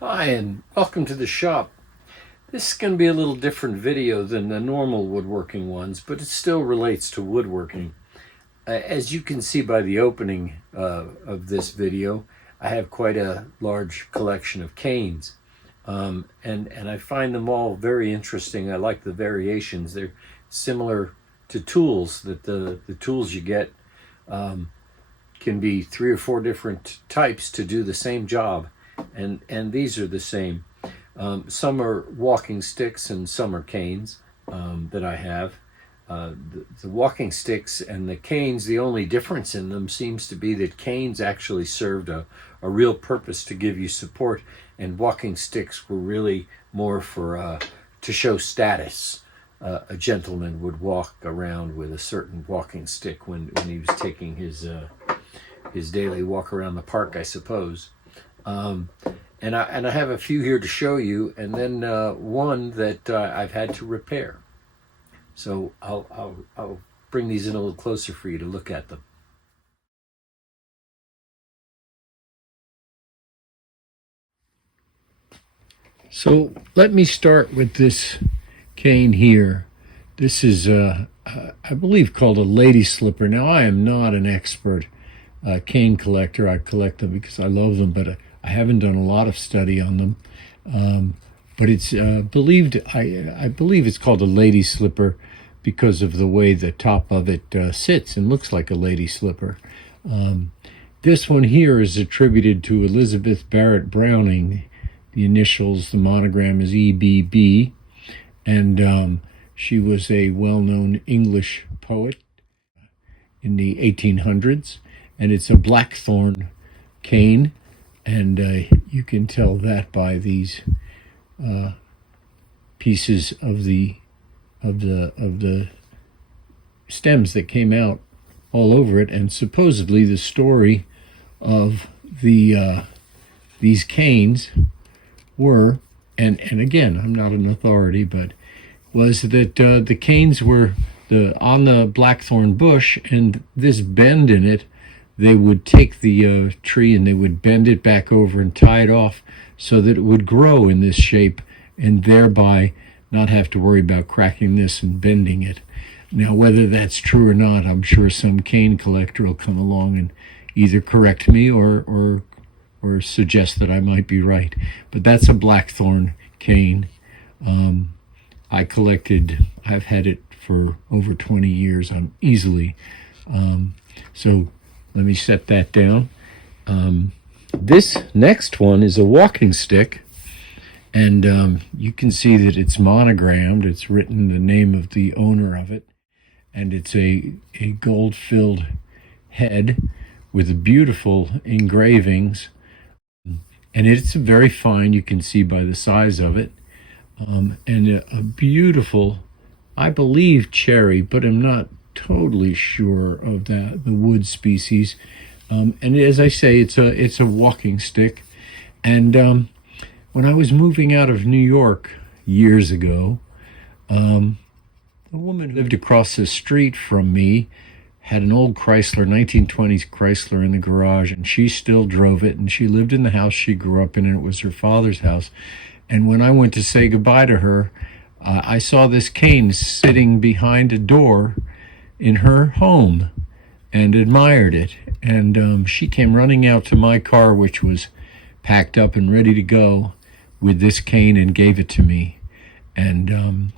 Hi, and welcome to the shop. This is going to be a little different video than the normal woodworking ones, but it still relates to woodworking. As you can see by the opening of this video, I have quite a large collection of canes. And I find them all very interesting. I like the variations. They're similar to tools, that the tools you get can be 3 or 4 different types to do the same job. And these are the same. Some are walking sticks and some are canes that I have. The walking sticks and the canes, the only difference in them seems to be that canes actually served a real purpose to give you support, and walking sticks were really more for to show status. A gentleman would walk around with a certain walking stick when he was taking his daily walk around the park, I suppose. And I have a few here to show you, and then one that I've had to repair. So I'll bring these in a little closer for you to look at them. So let me start with this cane here. This is, I believe, called a lady slipper. Now, I am not an expert cane collector. I collect them because I love them, but I haven't done a lot of study on them. But it's believed, I believe it's called a lady slipper because of the way the top of it sits and looks like a lady slipper. This one here is attributed to Elizabeth Barrett Browning. The initials, the monogram is EBB, and she was a well-known English poet in the 1800s, and it's a blackthorn cane, and you can tell that by these pieces of the stems that came out all over it. And supposedly the story of these canes were, and again, I'm not an authority, but was that the canes were on the blackthorn bush, and this bend in it, they would take the tree and they would bend it back over and tie it off so that it would grow in this shape, and thereby not have to worry about cracking this and bending it. Now, whether that's true or not, I'm sure some cane collector will come along and either correct me or suggest that I might be right. But that's a blackthorn cane. I've had it for over 20 years easily. So let me set that down. This next one is a walking stick, and you can see that it's monogrammed. It's written the name of the owner of it, and it's a gold-filled head with beautiful engravings, and it's very fine. You can see by the size of it, and a beautiful, I believe, cherry, but I'm not totally sure of the wood species. And as I say, it's a walking stick. And when I was moving out of New York years ago, a woman who lived across the street from me had an old Chrysler, 1920s Chrysler in the garage, and she still drove it, and she lived in the house she grew up in, and it was her father's house. And when I went to say goodbye to her, I saw this cane sitting behind a door in her home and admired it. And she came running out to my car, which was packed up and ready to go, with this cane and gave it to me. And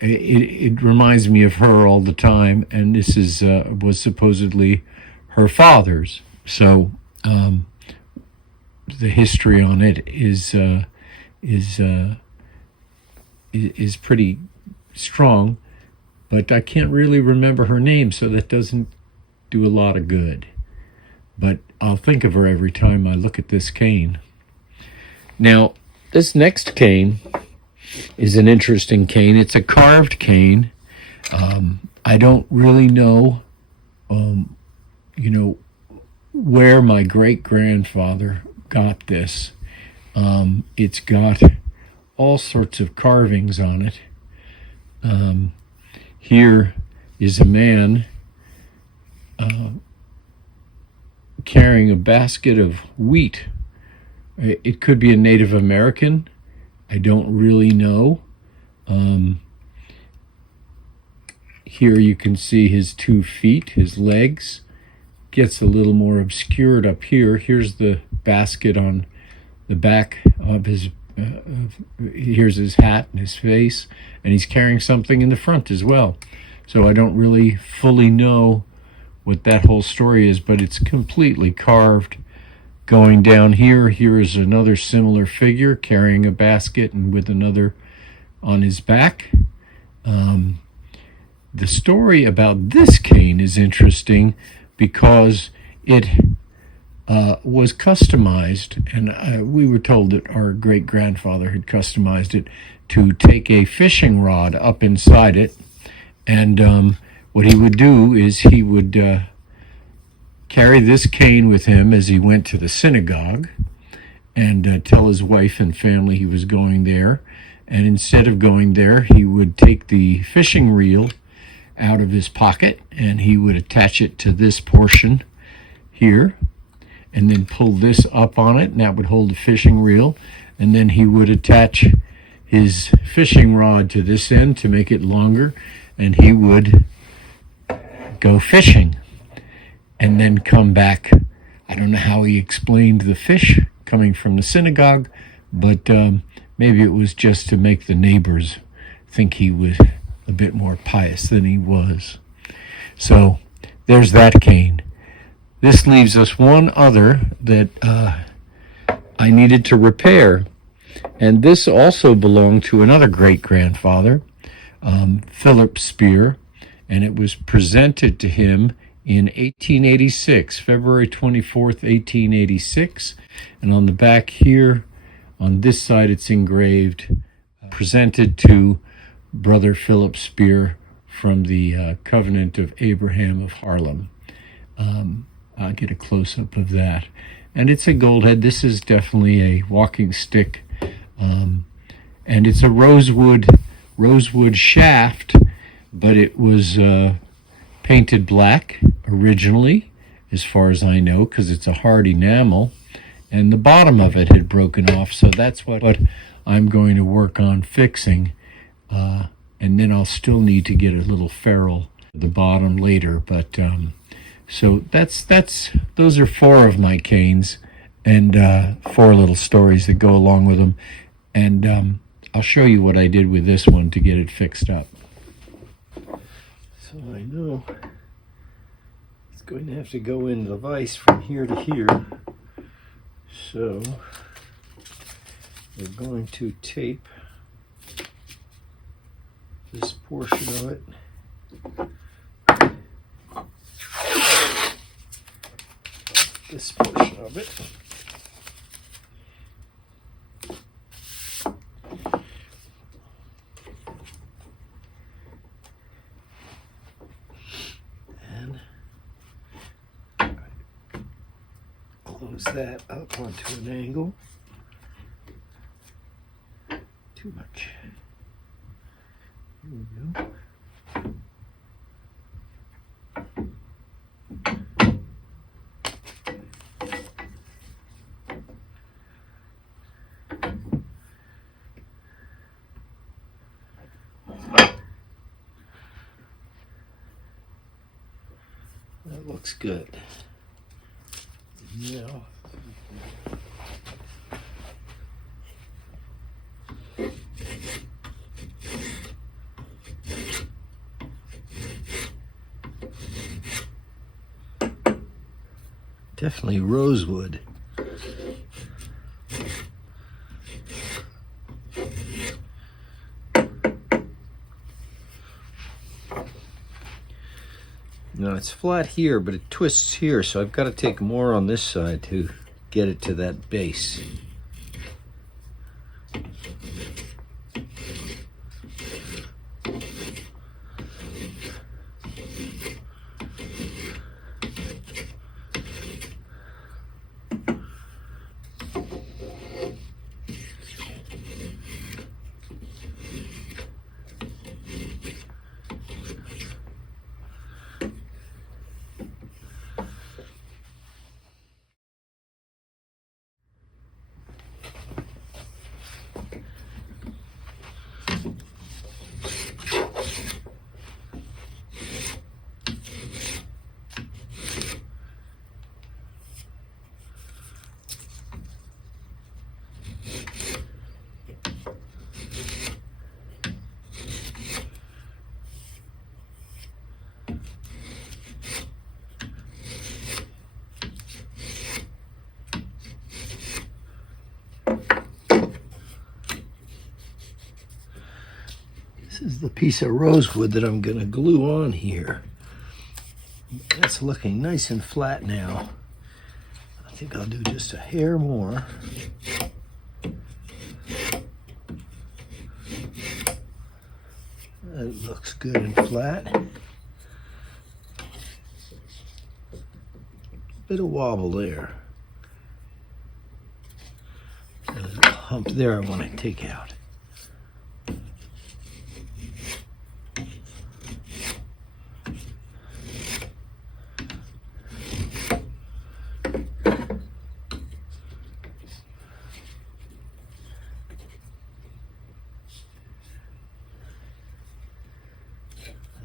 it reminds me of her all the time. And this was supposedly her father's. So the history on it is pretty strong, but I can't really remember her name, so that doesn't do a lot of good. But I'll think of her every time I look at this cane. Now, this next cane is an interesting cane. It's a carved cane. I don't really know, where my great-grandfather got this. It's got all sorts of carvings on it. Here is a man carrying a basket of wheat It could be a Native American. I don't really know. Here you can see his 2 feet, his legs. Gets a little more obscured up here. Here's the basket on the back of his, here's his hat and his face, and he's carrying something in the front as well. So I don't really fully know what that whole story is, but it's completely carved. Going down here, here is another similar figure carrying a basket and with another on his back. The story about this cane is interesting because it was customized, and we were told that our great-grandfather had customized it to take a fishing rod up inside it, and what he would do is he would carry this cane with him as he went to the synagogue and tell his wife and family he was going there, and instead of going there, he would take the fishing reel out of his pocket and he would attach it to this portion here and then pull this up on it, and that would hold the fishing reel, and then he would attach his fishing rod to this end to make it longer, and he would go fishing and then come back. I don't know how he explained the fish coming from the synagogue, but maybe it was just to make the neighbors think he was a bit more pious than he was. So there's that cane. This leaves us one other that I needed to repair, and this also belonged to another great-grandfather, Philip Spear, and it was presented to him in 1886, February 24th, 1886, and on the back here, on this side, it's engraved, presented to Brother Philip Spear from the Covenant of Abraham of Harlem. I'll get a close-up of that. And it's a gold head. This is definitely a walking stick. And it's a rosewood shaft, but it was painted black originally, as far as I know, because it's a hard enamel. And the bottom of it had broken off, so that's what I'm going to work on fixing. And then I'll still need to get a little ferrule at the bottom later. But so those are 4 of my canes, and 4 little stories that go along with them. And I'll show you what I did with this one to get it fixed up. So I know it's going to have to go in the vise from here to here. So we're going to tape this portion of it this portion of it and close that up onto an angle. Too much. Here we go. That looks good. Now, definitely rosewood. Now it's flat here, but it twists here, so I've got to take more on this side to get it to that base. This is the piece of rosewood that I'm going to glue on here. That's looking nice and flat now. I think I'll do just a hair more. That looks good and flat. Bit of wobble there. There's a hump there I want to take out.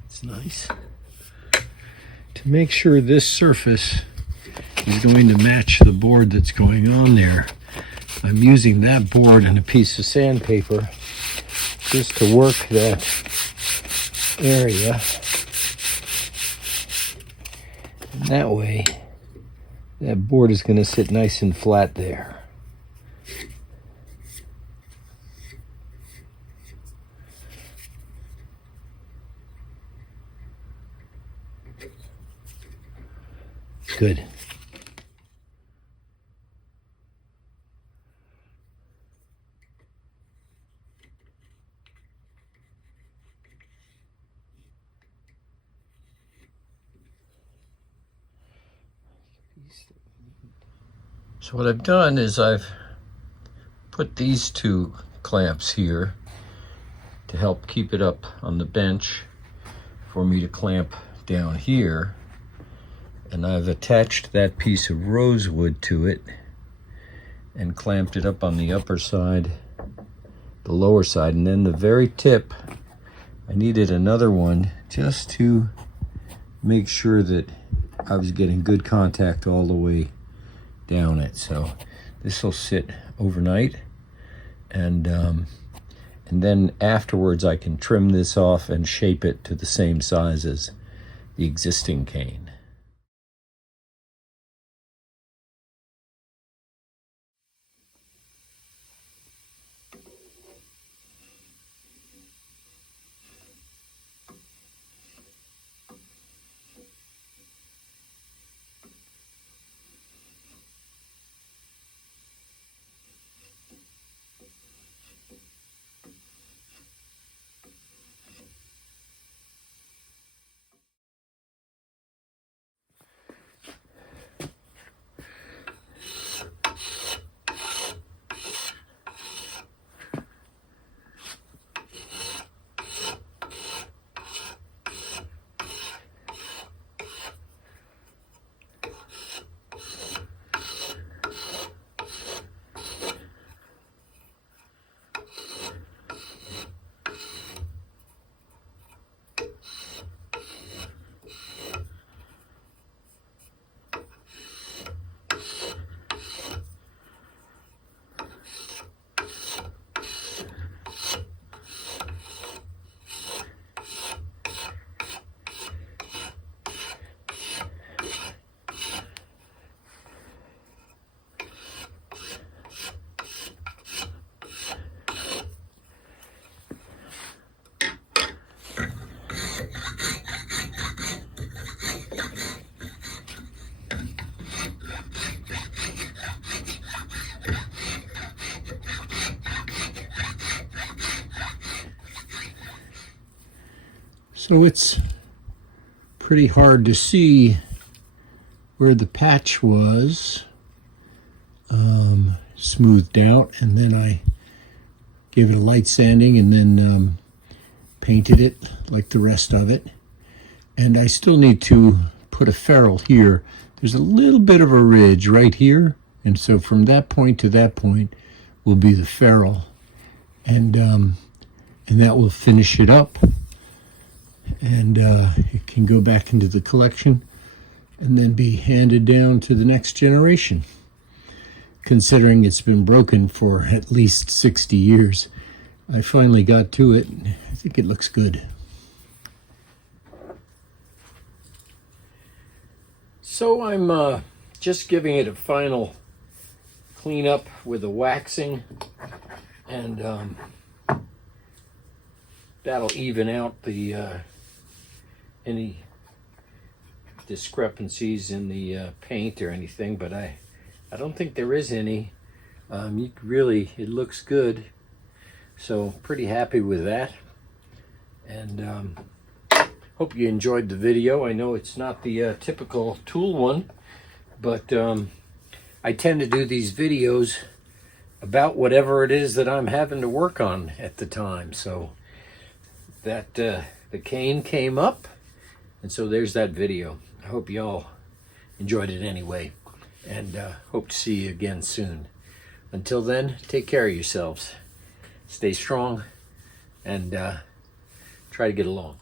That's nice. To make sure this surface is going to match the board that's going on there, I'm using that board and a piece of sandpaper just to work that area. And that way, that board is going to sit nice and flat there. Good. So what I've done is I've put these two clamps here to help keep it up on the bench for me to clamp down here. And I've attached that piece of rosewood to it and clamped it up on the upper side, the lower side, and then the very tip, I needed another one just to make sure that I was getting good contact all the way down it. So this will sit overnight, and then afterwards I can trim this off and shape it to the same size as the existing cane. So it's pretty hard to see where the patch was smoothed out, and then I gave it a light sanding and then painted it like the rest of it. And I still need to put a ferrule here. There's a little bit of a ridge right here, and so from that point to that point will be the ferrule, and that will finish it up. And it can go back into the collection and then be handed down to the next generation. Considering it's been broken for at least 60 years, I finally got to it. I think it looks good. So I'm just giving it a final cleanup with a waxing, and that'll even out the any discrepancies in the paint or anything, but I don't think there is any. It looks good, so pretty happy with that. And hope you enjoyed the video. I know it's not the typical tool one, but I tend to do these videos about whatever it is that I'm having to work on at the time. So that the cane came up, and so there's that video. I hope y'all enjoyed it anyway, and hope to see you again soon. Until then, take care of yourselves. Stay strong, and try to get along.